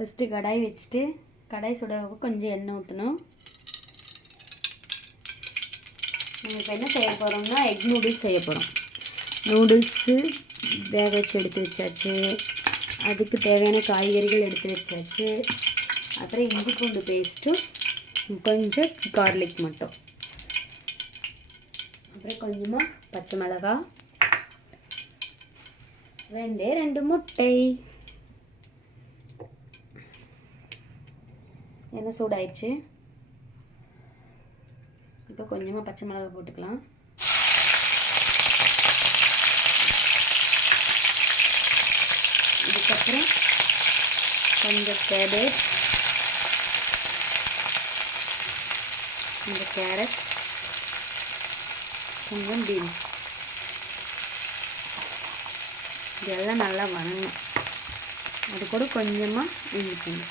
First கடாய் வச்சுட்டு கடாய் சுட கொஞ்சம் எண்ணெய் ஊற்றணும். நம்ம இப்போ என்ன செய்ய போகிறோம்னா எக் நூடுல்ஸ் செய்ய போகிறோம். நூடுல்ஸு வேக வச்சு எடுத்து வச்சாச்சு. அதுக்கு தேவையான காய்கறிகள் எடுத்து வச்சாச்சு. அப்புறம் இஞ்சி பூண்டு பேஸ்ட்டும் கொஞ்சம் கார்லிக் மட்டும், அப்புறம் கொஞ்சமாக பச்சை மிளகாய், 2 முட்டை. எண்ணெய் சூடாயிடுச்சு. இப்போ கொஞ்சமாக பச்சை மிளகாய் போட்டுக்கலாம். இதுக்கப்புறம் கொஞ்சம் கேபேஜ், கொஞ்சம் கேரட், கொஞ்சம் பீன்ஸ். இதெல்லாம் நல்லா வணங்கணும். அது கூட கொஞ்சமாக இஞ்சி பூண்டு,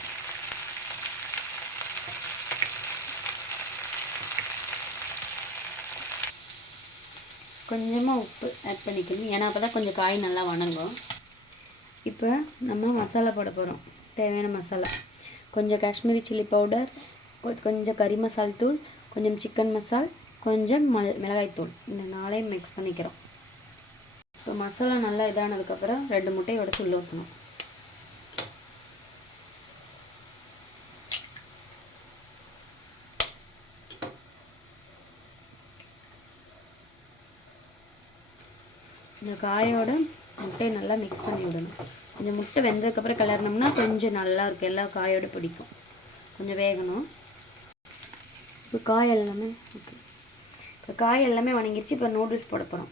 கொஞ்சமாக உப்பு ஆட் பண்ணிக்கணும். ஏன்னா அப்போ தான் கொஞ்சம் காய் நல்லா வணங்கும். இப்போ நம்ம மசாலா போட போகிறோம். தேவையான மசாலா கொஞ்சம் காஷ்மீரி சில்லி பவுடர், கொஞ்சம் கறி மசால் தூள், கொஞ்சம் சிக்கன் மசால், கொஞ்சம் மிளகாய் தூள். இந்த 4ஐயும் மிக்ஸ் பண்ணிக்கிறோம். இப்போ மசாலா நல்லா இதானதுக்கப்புறம் 2 முட்டையை உடச்சி உள்ள ஊற்றணும். இந்த காயோட முட்டையை நல்லா மிக்ஸ் பண்ணி விடணும். இந்த முட்டை வெந்ததுக்கப்புறம் கிளறினோம்னா கொஞ்சம் நல்லா இருக்கும், எல்லா காயோட பிடிக்கும். கொஞ்சம் வேகணும். இப்போ காய் எல்லாமே வணங்கிடுச்சு. இப்போ நூடுல்ஸ் போட போகிறோம்.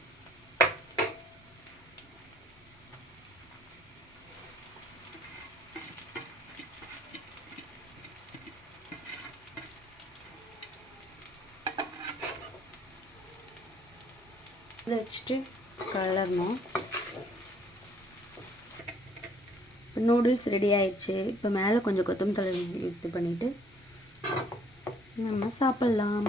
இதை வச்சுட்டு கலரணும். இப்போ நூடுல்ஸ் ரெடி ஆயிடுச்சு. இப்போ மேலே கொஞ்சம் கொத்தமல்லி தழை இது பண்ணிவிட்டு நம்ம சாப்பிட்லாம்.